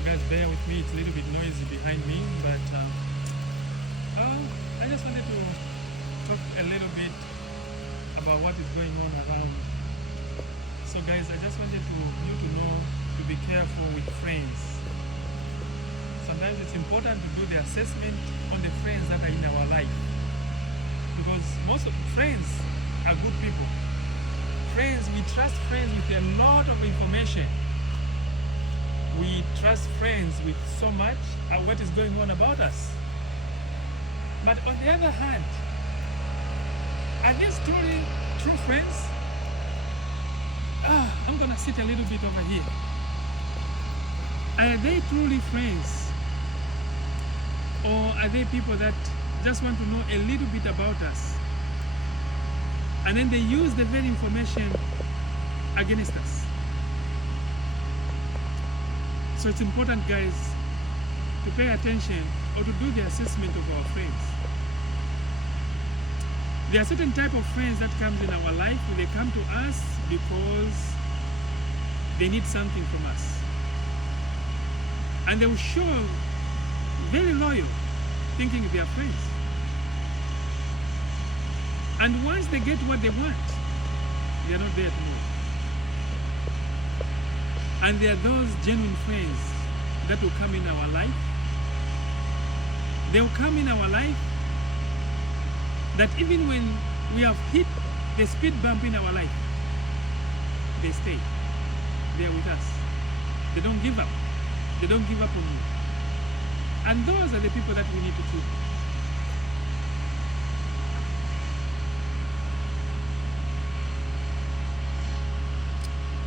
So guys, bear with me, it's a little bit noisy behind me, but I just wanted to talk a little bit about what is going on around. So guys, I just wanted you to know to be careful with friends. Sometimes it's important to do the assessment on the friends that are in our life, because most of friends are good people. Friends, we trust friends with a lot of information. We trust friends with so much what is going on about us. But on the other hand, are these truly true friends? I'm gonna sit a little bit over here. Are they truly friends? Or are they people that just want to know a little bit about us, and then they use the very information against us? So it's important, guys, to pay attention or to do the assessment of our friends. There are certain type of friends that comes in our life. They come to us because they need something from us, and they will show very loyal, thinking they are friends. And once they get what they want, they are not there tomorrow. And there are those genuine friends that will come in our life. They will come in our life that even when we have hit the speed bump in our life, they stay. They are with us. They don't give up. They don't give up on you. And those are the people that we need to keep.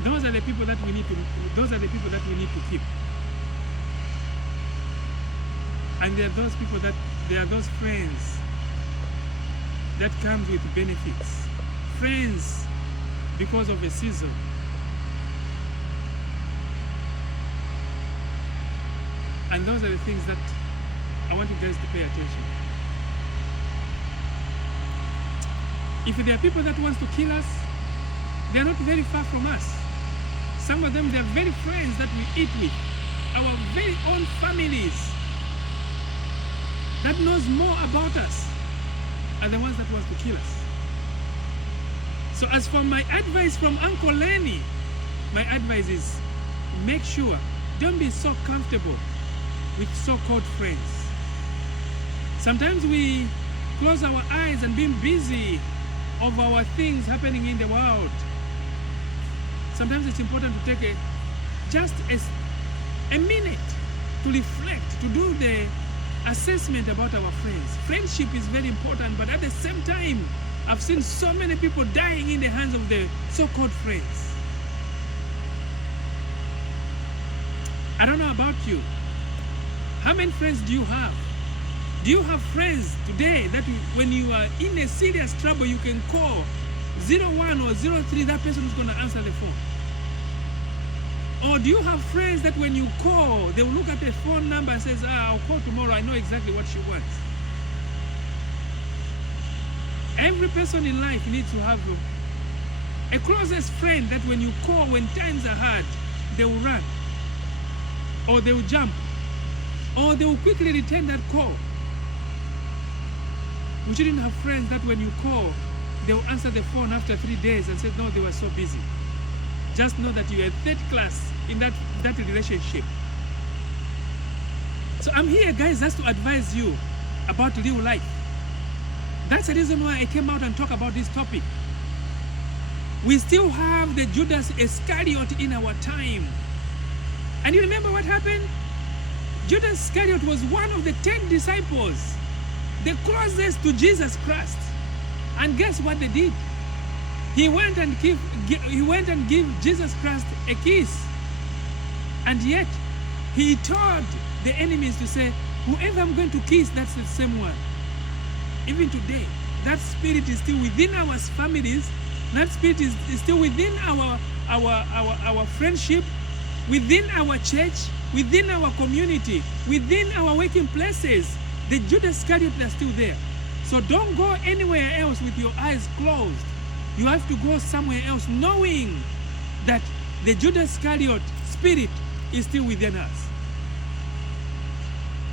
Those are the people that we need to keep. And there are those friends that comes with benefits. Friends because of a season. And those are the things that I want you guys to pay attention. If there are people that wants to kill us, they are not very far from us. Some of them, they are very friends that we eat with. Our very own families that knows more about us are the ones that wants to kill us. So as for my advice from Uncle Lenny, my advice is make sure, don't be so comfortable with so-called friends. Sometimes we close our eyes and being busy of our things happening in the world. Sometimes it's important to take just a minute to reflect, to do the assessment about our friends. Friendship is very important, but at the same time, I've seen so many people dying in the hands of the so-called friends. I don't know about you. How many friends do you have? Do you have friends today that when you are in a serious trouble, you can call 01 or 03, that person is going to answer the phone? Or do you have friends that when you call, they will look at the phone number and says, I'll call tomorrow, I know exactly what she wants? Every person in life needs to have a closest friend that when you call, when times are hard, they will run, or they will jump, or they will quickly return that call. We shouldn't have friends that when you call, they will answer the phone after 3 days and say, no, they were so busy. Just know that you are third class in that relationship. So I'm here, guys, just to advise you about real life. That's the reason why I came out and talk about this topic. We still have the Judas Iscariot in our time. And you remember what happened? Judas Iscariot was one of the 10 disciples, the closest to Jesus Christ. And guess what they did? He went and gave Jesus Christ a kiss. And yet, he told the enemies to say, whoever I'm going to kiss, that's the same one. Even today, that spirit is still within our families. That spirit is still within our friendship, within our church, within our community, within our working places. The Judas Iscariot are still there. So don't go anywhere else with your eyes closed. You have to go somewhere else knowing that the Judas Iscariot spirit is still within us.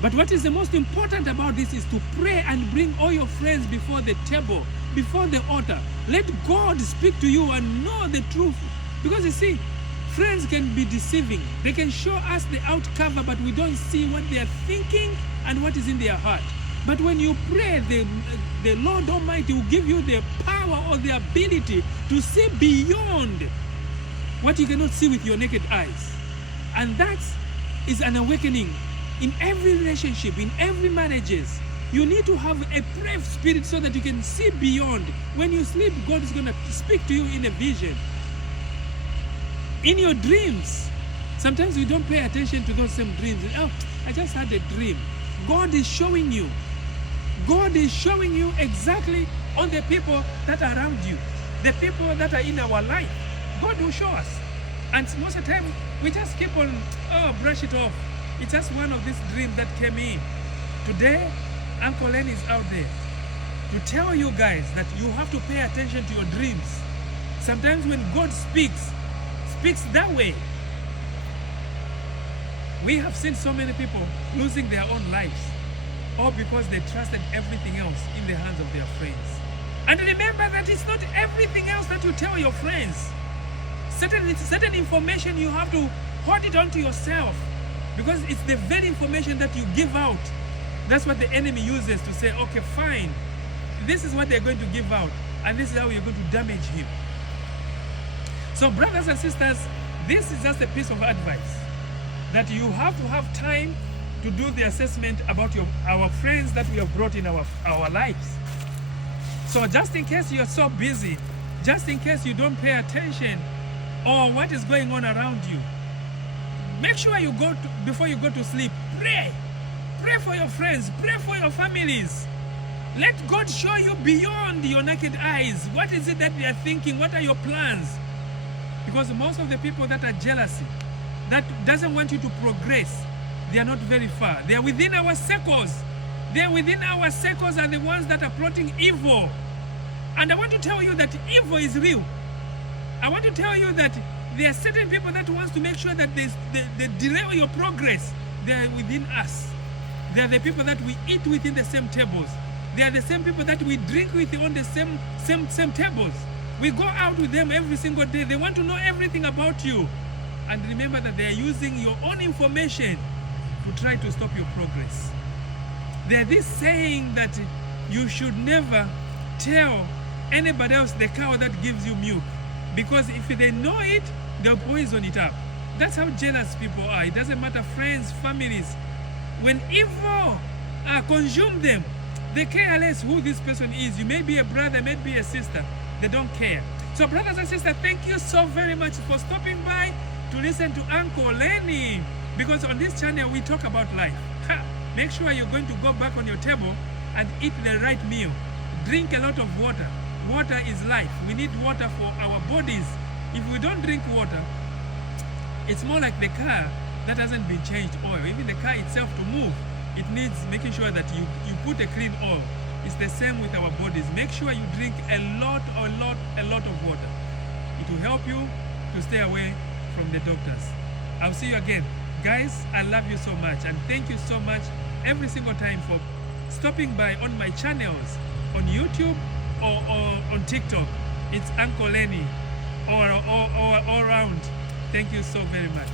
But what is the most important about this is to pray and bring all your friends before the table, before the altar. Let God speak to you and know the truth. Because you see, friends can be deceiving. They can show us the out cover, but we don't see what they are thinking and what is in their heart. But when you pray, the Lord Almighty will give you the power or the ability to see beyond what you cannot see with your naked eyes. And that is an awakening in every relationship, in every marriages. You need to have a brave spirit so that you can see beyond. When you sleep, God is going to speak to you in a vision. In your dreams, sometimes we don't pay attention to those same dreams. Oh, I just had a dream. God is showing you. God is showing you exactly on the people that are around you, the people that are in our life. God will show us. And most of the time, we just keep on, brush it off. It's just one of these dreams that came in. Today, Uncle Lenny is out there to tell you guys that you have to pay attention to your dreams. Sometimes when God speaks that way. We have seen so many people losing their own lives, all because they trusted everything else in the hands of their friends. And remember that it's not everything else that you tell your friends. Certain information you have to hold it on to yourself, because it's the very information that you give out. That's what the enemy uses to say, okay, fine, this is what they're going to give out, and this is how you're going to damage him. So brothers and sisters, this is just a piece of advice, that you have to have time to do the assessment about our friends that we have brought in our lives. So just in case you're so busy, just in case you don't pay attention or what is going on around you, make sure you before you go to sleep, pray. Pray for your friends, pray for your families. Let God show you beyond your naked eyes. What is it that they are thinking? What are your plans? Because most of the people that are jealousy, that doesn't want you to progress, they are not very far. They are within our circles. They are within our circles are the ones that are plotting evil. And I want to tell you that evil is real. I want to tell you that there are certain people that wants to make sure that they derail your progress. They are within us. They are the people that we eat with in the same tables. They are the same people that we drink with on the same tables. We go out with them every single day. They want to know everything about you. And remember that they are using your own information to try to stop your progress. There's this saying that you should never tell anybody else the cow that gives you milk, because if they know it, they'll poison it up. That's how jealous people are. It doesn't matter, friends, families. When evil consumes them, they care less who this person is. You may be a brother, may be a sister. They don't care. So brothers and sisters, thank you so very much for stopping by to listen to Uncle Lenny, because on this channel we talk about life. Make sure you're going to go back on your table and eat the right meal. Drink a lot of water. Water is life. We need water for our bodies. If we don't drink water, it's more like the car that hasn't been changed oil. Even the car itself, to move, it needs making sure that you put a clean oil. It's the same with our bodies. Make sure you drink a lot of water. It will help you to stay away from the doctors. I'll see you again. Guys, I love you so much, and thank you so much every single time for stopping by on my channels on YouTube or on TikTok. It's Uncle Lenny all around. Thank you so very much.